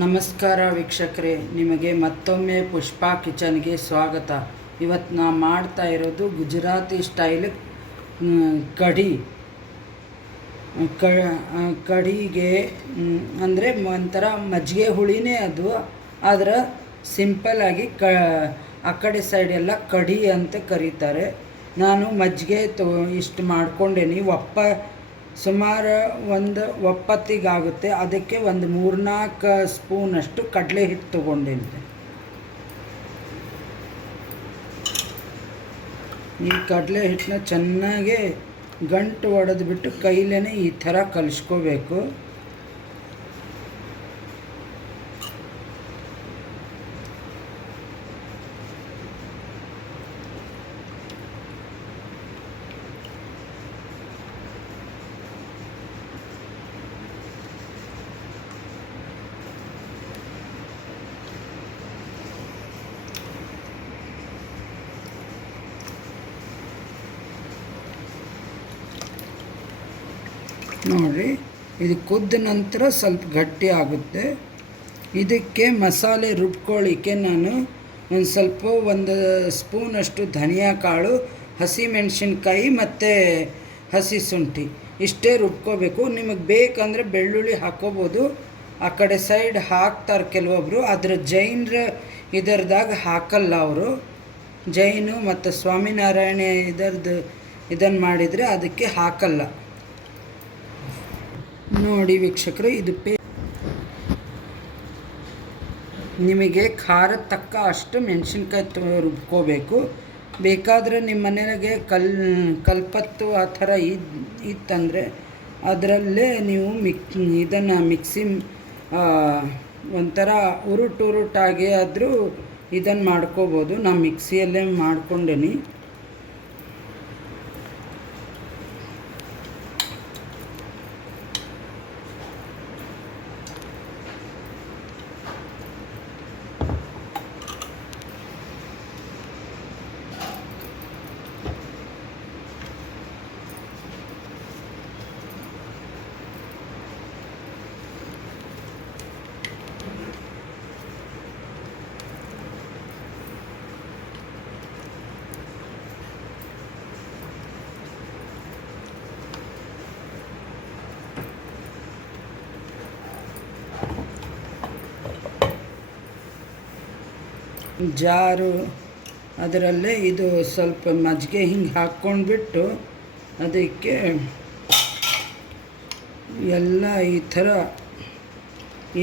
ನಮಸ್ಕಾರ ವೀಕ್ಷಕರೇ, ನಿಮಗೆ ಮತ್ತೊಮ್ಮೆ ಪುಷ್ಪಾ ಕಿಚನ್ಗೆ ಸ್ವಾಗತ. ಇವತ್ತು ನಾ ಮಾಡ್ತಾ ಇರೋದು ಗುಜರಾತಿ ಸ್ಟೈಲ್ ಕಢಿ. ಕಢಿಗೆ ಅಂದರೆ ಒಂಥರ ಮಜ್ಜಿಗೆ ಹುಳಿನೇ ಅದು, ಆದರೆ ಸಿಂಪಲ್ಲಾಗಿ ಆ ಕಡೆ ಸೈಡೆಲ್ಲ ಕಢಿ ಅಂತ ಕರೀತಾರೆ. ನಾನು ಮಜ್ಜಿಗೆ ಇಷ್ಟು ಮಾಡ್ಕೊಂಡೇನಿ. ಸುಮಾರು ಒಂದು ಒಪ್ಪತ್ತಿಗಾಗುತ್ತೆ. ಅದಕ್ಕೆ ಒಂದು 3-4 ಸ್ಪೂನಷ್ಟು ಕಡಲೆ ಹಿಟ್ಟು ತೊಗೊಂಡಿದ್ದೆ. ಈ ಕಡಲೆ ಹಿಟ್ಟನ್ನ ಚೆನ್ನಾಗಿ ಗಂಟು ಒಡೆದ್ಬಿಟ್ಟು ಕೈಲೇ ಈ ಥರ ಕಲಿಸ್ಕೋಬೇಕು. ನೋಡಿರಿ, ಇದು ಕುದ್ದ ನಂತರ ಸ್ವಲ್ಪ ಗಟ್ಟಿ ಆಗುತ್ತೆ. ಇದಕ್ಕೆ ಮಸಾಲೆ ರುಬ್ಕೊಳ್ಳಿಕ್ಕೆ ನಾನು ಒಂದು ಸ್ಪೂನಷ್ಟು ಧನಿಯಾ ಕಾಳು, ಹಸಿಮೆಣಸಿನ್ಕಾಯಿ ಮತ್ತು ಹಸಿ ಶುಂಠಿ ಇಷ್ಟೇ ರುಬ್ಕೋಬೇಕು. ನಿಮಗೆ ಬೇಕಂದರೆ ಬೆಳ್ಳುಳ್ಳಿ ಹಾಕ್ಕೋಬೋದು. ಆ ಕಡೆ ಸೈಡ್ ಹಾಕ್ತಾರೆ ಕೆಲವೊಬ್ಬರು, ಆದರೆ ಜೈನರ ಇದರದಾಗ ಹಾಕಲ್ಲ ಅವರು. ಜೈನು ಮತ್ತು ಸ್ವಾಮಿನಾರಾಯಣ ಇದನ್ನು ಮಾಡಿದರೆ ಅದಕ್ಕೆ ಹಾಕಲ್ಲ. ನೋಡಿ ವೀಕ್ಷಕರು, ಇದು ನಿಮಗೆ ಖಾರದ ತಕ್ಕ ಅಷ್ಟು ಮೆಣಸಿನ್ಕಾಯಿ ರುಬ್ಕೋಬೇಕು. ಬೇಕಾದರೆ ನಿಮ್ಮ ಮನೆಗೆ ಕಲ್ಪತ್ತು ಆ ಥರ ಇತ್ತಂದರೆ ಅದರಲ್ಲೇ ನೀವು ಇದನ್ನು ಮಿಕ್ಸಿ ಒಂಥರ ಉರುಟಾಗಿ ಆದರೂ ಇದನ್ನು ಮಾಡ್ಕೋಬೋದು. ನಾನು ಮಿಕ್ಸಿಯಲ್ಲೇ ಮಾಡ್ಕೊಂಡೇನಿ. ಜಾರು ಅದರಲ್ಲೇ ಇದು ಸ್ವಲ್ಪ ಮಜ್ಜಿಗೆ ಹಿಂಗೆ ಹಾಕ್ಕೊಂಡ್ಬಿಟ್ಟು ಅದಕ್ಕೆ ಎಲ್ಲ ಈ ಥರ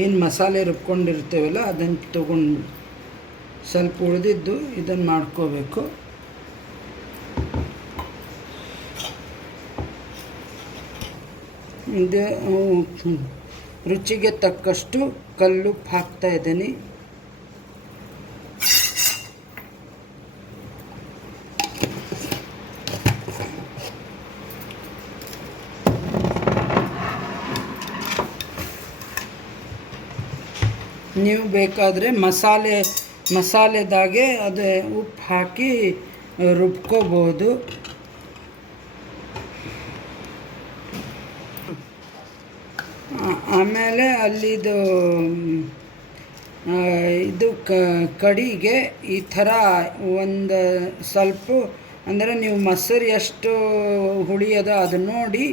ಏನು ಮಸಾಲೆ ರುಬ್ಕೊಂಡಿರ್ತೇವಲ್ಲ ಅದನ್ನು ತೊಗೊಂಡು ಸ್ವಲ್ಪ ಉಳಿದಿದ್ದು ಇದನ್ನು ಮಾಡ್ಕೋಬೇಕು. ಇದು ರುಚಿಗೆ ತಕ್ಕಷ್ಟು ಕಲ್ಲುಪ್ಪು ಹಾಕ್ತಾಯಿದ್ದೀನಿ. ನೀವು ಬೇಕಾದರೆ ಮಸಾಲೆದಾಗೆ ಅದು ಉಪ್ಪು ಹಾಕಿ ರುಬ್ಕೋಬೋದು. ಆಮೇಲೆ ಅಲ್ಲಿದು ಇದು ಕಡಿಗೆ ಈ ಥರ ಒಂದು ಸ್ವಲ್ಪ, ಅಂದರೆ ನೀವು ಮೊಸರು ಎಷ್ಟು ಹುಳಿಯದ ಅದು ನೋಡಿ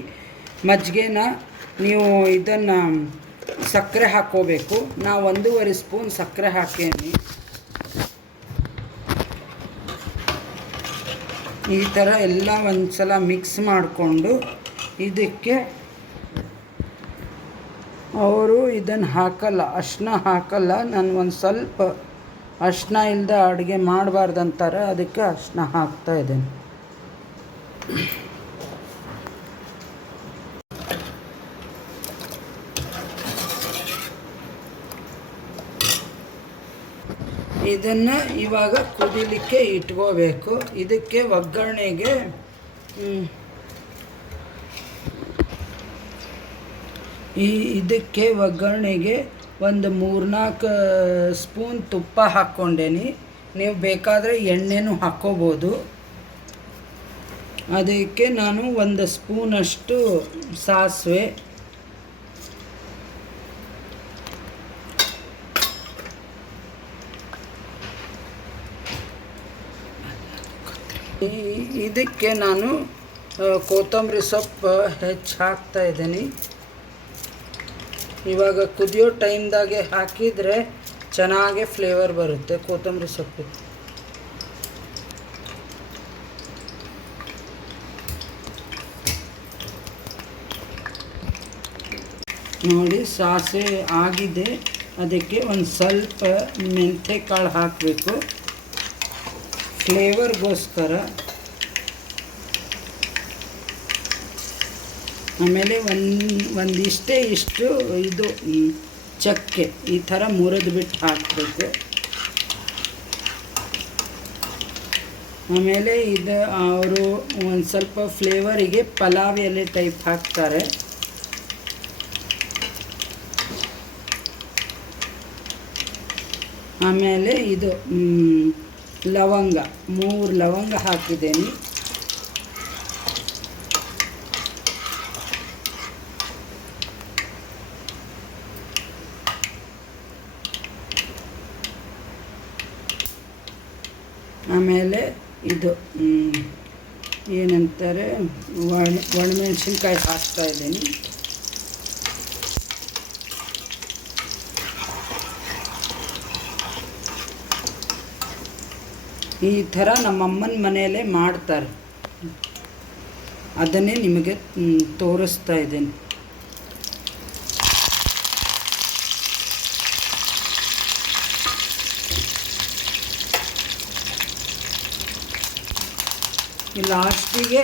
ಮಜ್ಜಿಗೆನ ನೀವು ಇದನ್ನು ಸಕ್ಕರೆ ಹಾಕ್ಕೋಬೇಕು. ನಾ 1.5 ಸ್ಪೂನ್ ಸಕ್ಕರೆ ಹಾಕೇನಿ. ಈ ಥರ ಎಲ್ಲ ಒಂದು ಸಲ ಮಿಕ್ಸ್ ಮಾಡಿಕೊಂಡು ಇದಕ್ಕೆ ಅವರು ಇದನ್ನು ಹಾಕಲ್ಲ, ಅರಿಶಿನ ಹಾಕಲ್ಲ. ನಾನು ಒಂದು ಸ್ವಲ್ಪ ಅರಿಶಿನ ಇಲ್ಲದೆ ಅಡುಗೆ ಮಾಡಬಾರ್ದಂತಾರೆ, ಅದಕ್ಕೆ ಅರಿಶಿನ ಹಾಕ್ತಾಯಿದ್ದೇನೆ. ಇದನ್ನು ಇವಾಗ ಕುದಿಲಿಕ್ಕೆ ಇಟ್ಕೋಬೇಕು. ಇದಕ್ಕೆ ಒಗ್ಗರಣೆಗೆ ಒಂದು 3-4 ಸ್ಪೂನ್ ತುಪ್ಪ ಹಾಕ್ಕೊಂಡೇನಿ. ನೀವು ಬೇಕಾದರೆ ಎಣ್ಣೆನೂ ಹಾಕ್ಕೋಬೋದು. ಅದಕ್ಕೆ ನಾನು 1 ಸ್ಪೂನಷ್ಟು ಸಾಸಿವೆ, ಇದಕ್ಕೆ ನಾನು ಕೊತ್ತಂಬರಿ ಸೊಪ್ಪು ಹೆಚ್ಚು ಹಾಕ್ತಾ ಇದ್ದೀನಿ. ಇವಾಗ ಕುದಿಯೋ ಟೈಮ್ದಾಗೆ ಹಾಕಿದರೆ ಚೆನ್ನಾಗೆ ಫ್ಲೇವರ್ ಬರುತ್ತೆ ಕೊತ್ತಂಬರಿ ಸೊಪ್ಪು. ನೋಡಿ ಸಾಸಿವೆ ಆಗಿದೆ, ಅದಕ್ಕೆ ಒಂದು ಸ್ವಲ್ಪ ಮೆಂತ್ಯ ಕಾಳು ಹಾಕಬೇಕು ಫ್ಲೇವರ್ಗೋಸ್ಕರ. ಆಮೇಲೆ ಒಂದಿಷ್ಟು ಇದು ಚಕ್ಕೆ ಈ ಥರ ಮುರಿದು ಬಿಟ್ಟು ಹಾಕಬೇಕು. ಆಮೇಲೆ ಇದು ಅವರು ಒಂದು ಸ್ವಲ್ಪ ಫ್ಲೇವರಿಗೆ ಪಲಾವ್ ಎಲೆ ಟೈಪ್ ಹಾಕ್ತಾರೆ. ಆಮೇಲೆ ಇದು ಲವಂಗ 3 ಲವಂಗ ಹಾಕಿದ್ದೇನೆ. ಆಮೇಲೆ ಇದು ಏನಂತಾರೆ ಒಣಮೆಣಸಿನ್ಕಾಯಿ ಹಾಕ್ತಾ ಇದ್ದೀನಿ. ಈ ಥರ ನಮ್ಮಮ್ಮನ ಮನೆಯಲ್ಲೇ ಮಾಡ್ತಾರೆ, ಅದನ್ನೇ ನಿಮಗೆ ತೋರಿಸ್ತಾ ಇದ್ದೇನೆ. ಲಾಸ್ಟಿಗೆ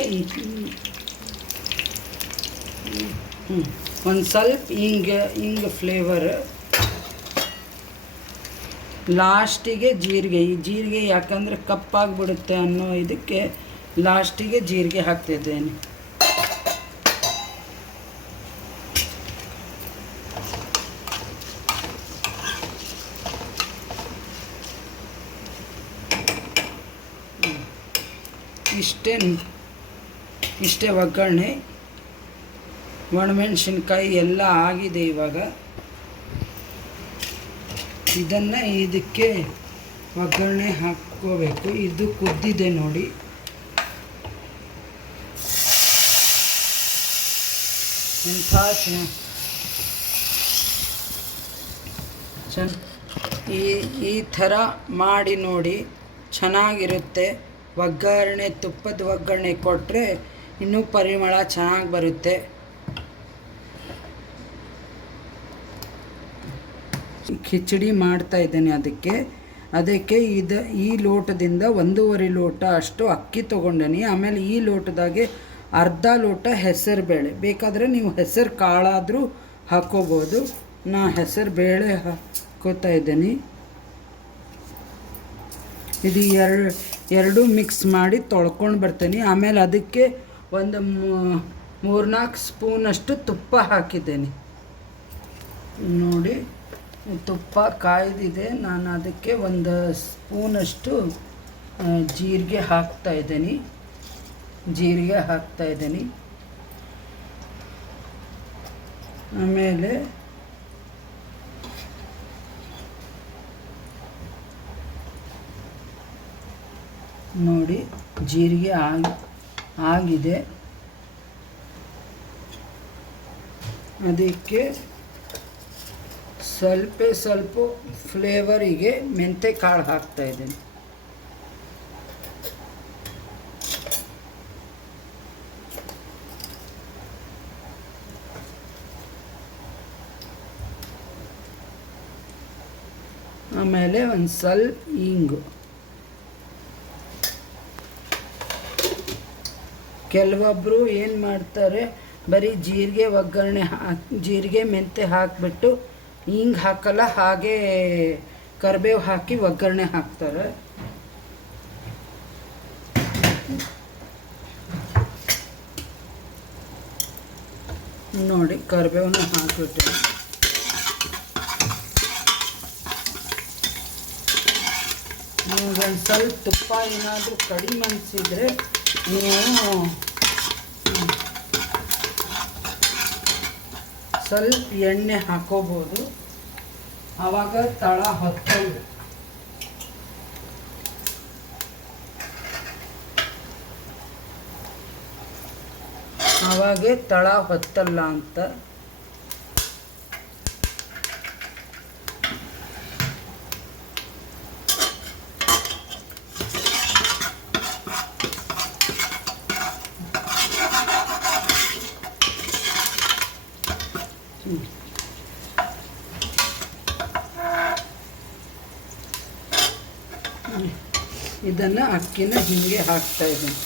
ಒಂದು ಸ್ವಲ್ಪ ಹಿಂಗೆ ಫ್ಲೇವರ್. ಲಾಸ್ಟಿಗೆ ಜೀರಿಗೆ. ಈ ಜೀರಿಗೆ ಯಾಕಂದರೆ ಕಪ್ಪಾಗಿಬಿಡುತ್ತೆ ಅನ್ನೋ ಇದಕ್ಕೆ ಲಾಸ್ಟಿಗೆ ಜೀರಿಗೆ ಹಾಕ್ತಿದ್ದೇನೆ. ಇಷ್ಟೇ ಒಗ್ಗರಣೆ. ಒಣಮೆಣಸಿನ್ಕಾಯಿ ಎಲ್ಲ ಆಗಿದೆ. ಇವಾಗ ಇದನ್ನು ಇದಕ್ಕೆ ಒಗ್ಗರಣೆ ಹಾಕ್ಕೋಬೇಕು. ಇದು ಕುದ್ದಿದೆ ನೋಡಿ. ಎಂಥ ಈ ಥರ ಮಾಡಿ ನೋಡಿ, ಚೆನ್ನಾಗಿರುತ್ತೆ. ಒಗ್ಗರಣೆ ತುಪ್ಪದ ಒಗ್ಗರಣೆ ಕೊಟ್ಟರೆ ಇನ್ನೂ ಪರಿಮಳ ಚೆನ್ನಾಗಿ ಬರುತ್ತೆ. ಖಿಚಡಿ ಮಾಡ್ತಾ ಇದ್ದೇನೆ. ಅದಕ್ಕೆ ಈ ಲೋಟದಿಂದ 1.5 ಲೋಟ ಅಷ್ಟು ಅಕ್ಕಿ ತೊಗೊಂಡೇನಿ. ಆಮೇಲೆ ಈ ಲೋಟದಾಗೆ ಅರ್ಧ ಲೋಟ ಹೆಸರು ಬೇಳೆ. ಬೇಕಾದರೆ ನೀವು ಹೆಸರು ಕಾಳಾದರೂ ಹಾಕ್ಕೋಬೋದು. ನಾ ಹೆಸರು ಬೇಳೆ ಹಾಕ್ಕೋತಾ ಇದ್ದೀನಿ. ಇದು ಎರಡು ಮಿಕ್ಸ್ ಮಾಡಿ ತೊಳ್ಕೊಂಡು ಬರ್ತೀನಿ. ಆಮೇಲೆ ಅದಕ್ಕೆ ಒಂದು 3-4 ಸ್ಪೂನಷ್ಟು ತುಪ್ಪ ಹಾಕಿದ್ದೇನೆ ನೋಡಿ. ತುಪ್ಪ ಕಾಯ್ದಿದೆ. ನಾನು ಅದಕ್ಕೆ ಒಂದು ಸ್ಪೂನಷ್ಟು ಜೀರಿಗೆ ಹಾಕ್ತಾ ಇದ್ದೀನಿ. ಆಮೇಲೆ ನೋಡಿ ಜೀರಿಗೆ ಆಗಿದೆ. ಅದಕ್ಕೆ ಸ್ವಲ್ಪ ಫ್ಲೇವರಿಗೆ ಮೆಂತ್ಯ ಕಾಳು ಹಾಕ್ತಾ ಇದ್ದೀನಿ. ಆಮೇಲೆ ಒಂದು ಸ್ವಲ್ಪ ಹಿಂಗು. ಕೆಲವೊಬ್ಬರು ಏನು ಮಾಡ್ತಾರೆ, ಬರೀ ಜೀರಿಗೆ ಒಗ್ಗರಣೆ ಜೀರಿಗೆ ಮೆಂತ್ಯ ಹಾಕಿಬಿಟ್ಟು ಹಿಂಗೆ ಹಾಕಲ್ಲ, ಹಾಗೇ ಕರಿಬೇವು ಹಾಕಿ ಒಗ್ಗರಣೆ ಹಾಕ್ತಾರೆ. ನೋಡಿ ಕರಿಬೇವನ್ನ ಹಾಕಿಬಿಟ್ಟು ನಿಮಗೊಂದು ಸ್ವಲ್ಪ ತುಪ್ಪ ಏನಾದರೂ ಕಡಿಮೆ ಅನಿಸಿದರೆ ನೀವು ಸ್ವಲ್ಪ ಎಣ್ಣೆ ಹಾಕೋಬೋದು. ಆವಾಗ ತಳ ಹೊತ್ತಲ್ಲ. ಆವಾಗೆ ತಳ ಹೊತ್ತಲ್ಲ ಅಂತ. ಇದನ್ನು ಅಕ್ಕಿನ ಹೀಗೆ ಹಾಕ್ತಾ ಇದ್ದೀನಿ.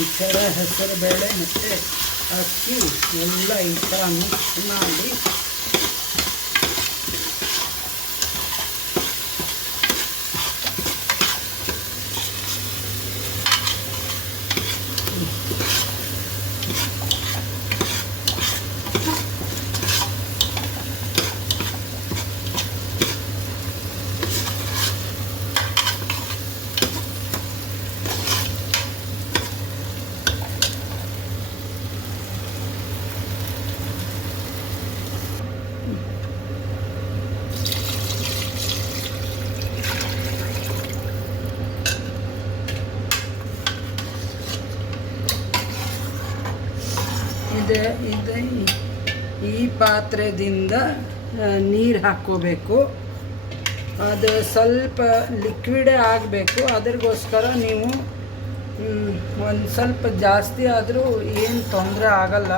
ಈ ಥರ ಹೆಸರು ಬೇಳೆ ಮತ್ತು ಅಕ್ಕಿ ಎಲ್ಲ ಈ ಥರ ಮಿಕ್ಸ್ ಮಾಡಿ ಈ ಪಾತ್ರೆದಿಂದ ನೀರು ಹಾಕ್ಕೋಬೇಕು. ಅದು ಸ್ವಲ್ಪ ಲಿಕ್ವಿಡೇ ಆಗಬೇಕು. ಅದ್ರಗೋಸ್ಕರ ನೀವು ಒಂದು ಸ್ವಲ್ಪ ಜಾಸ್ತಿ ಆದರೂ ಏನು ತೊಂದರೆ ಆಗಲ್ಲ.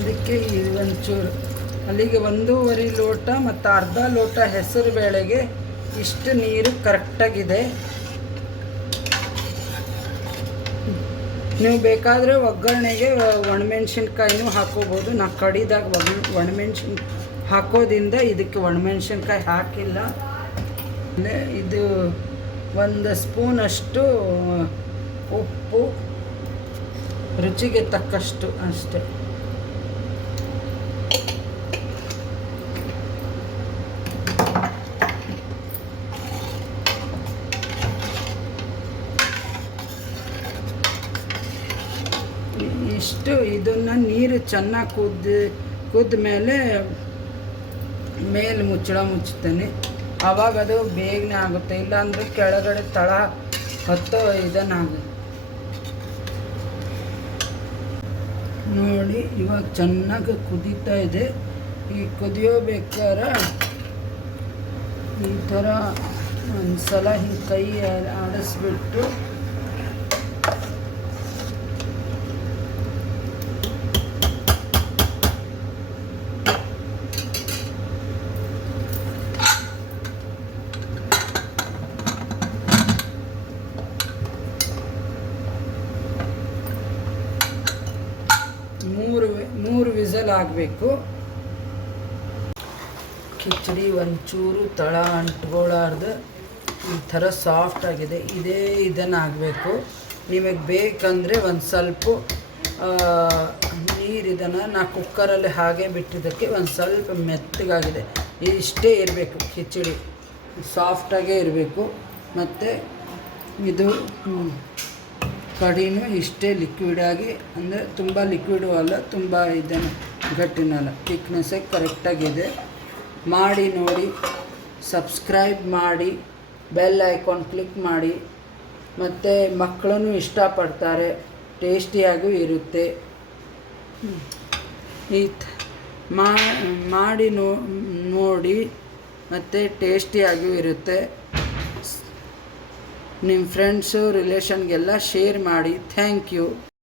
ಅದಕ್ಕೆ ಒಂಚೂರು ಅಲ್ಲಿಗೆ 1.5 ಲೋಟ ಮತ್ತು ಅರ್ಧ ಲೋಟ ಹೆಸರು ಬೇಳೆಗೆ ಇಷ್ಟು ನೀರು ಕರೆಕ್ಟಾಗಿದೆ. ನೀವು ಬೇಕಾದರೆ ಒಗ್ಗರಣೆಗೆ ಒಣಮೆಣ್ಸಿನ್ಕಾಯಿನೂ ಹಾಕೋಬೋದು. ನಾ ಕಡಿದಾಗ ಒಣಮೆಣ್ಸಿನ ಹಾಕೋದ್ರಿಂದ ಇದಕ್ಕೆ ಒಣಮೆಣ್ಸಿನ್ಕಾಯಿ ಹಾಕಿಲ್ಲ. ಇದು 1 ಸ್ಪೂನಷ್ಟು ಉಪ್ಪು, ರುಚಿಗೆ ತಕ್ಕಷ್ಟು ಅಷ್ಟೆ. ಇದನ್ನು ನೀರು ಚೆನ್ನಾಗಿ ಕುದ್ದ ಮೇಲೆ ಮುಚ್ಚಳ ಮುಚ್ಚುತ್ತೇನೆ. ಆವಾಗ ಅದು ಬೇಗನೆ ಆಗುತ್ತೆ. ಇಲ್ಲಾಂದರೆ ಕೆಳಗಡೆ ತಳ ಹತ್ತೋ ಇದನ್ನಾಗುತ್ತೆ. ನೋಡಿ ಇವಾಗ ಚೆನ್ನಾಗಿ ಕುದೀತಾ ಇದೆ. ಈ ಕುದಿಯೋಬೇಕಾದ್ರೆ ಈ ಥರ ಒಂದು ಸಲ ಹಿಂಗೆ ಕೈ ಆಡಿಸ್ಬಿಟ್ಟು ಮೂರು ವಿಸಲ್ ಆಗಬೇಕು. ಕಿಚಡಿ ಒಂಚೂರು ತಳ ಅಂಟ್ಕೊಳ್ಳಾರ್ದು ಈ ಥರ ಸಾಫ್ಟ್ ಆಗಿದೆ. ಇದನ್ನು ಆಗಬೇಕು. ನಿಮಗೆ ಬೇಕಂದರೆ ಒಂದು ಸ್ವಲ್ಪ ನೀರಿದನ್ನು ನಾ ಕುಕ್ಕರಲ್ಲಿ ಹಾಗೆ ಬಿಟ್ಟಿದ್ದಕ್ಕೆ ಒಂದು ಸ್ವಲ್ಪ ಮೆತ್ತಗಾಗಿದೆ. ಇಷ್ಟೇ ಇರಬೇಕು. ಕಿಚಡಿ ಸಾಫ್ಟಾಗೇ ಇರಬೇಕು. ಮತ್ತು ಇದು ಕಡಿನೂ ಇಷ್ಟೇ ಲಿಕ್ವಿಡಾಗಿ, ಅಂದರೆ ತುಂಬ ಲಿಕ್ವಿಡು ಅಲ್ಲ, ತುಂಬ ಇದನ್ನು ಗಟ್ಟಿನಲ್ಲ, ಥಿಕ್ನೆಸ್ಸೇ ಕರೆಕ್ಟಾಗಿದೆ. ಮಾಡಿ ನೋಡಿ, ಸಬ್ಸ್ಕ್ರೈಬ್ ಮಾಡಿ, ಬೆಲ್ ಐಕಾನ್ ಕ್ಲಿಕ್ ಮಾಡಿ. ಮತ್ತು ಮಕ್ಕಳೂ ಇಷ್ಟಪಡ್ತಾರೆ, ಟೇಸ್ಟಿಯಾಗೂ ಇರುತ್ತೆ. ಮಾಡಿ ನೋಡಿ, ಮತ್ತು ಟೇಸ್ಟಿಯಾಗೂ ಇರುತ್ತೆ. ನಿಮ್ಮ ಫ್ರೆಂಡ್ಸು ರಿಲೇಷನ್ಗೆಲ್ಲ ಶೇರ್ ಮಾಡಿ. Thank you.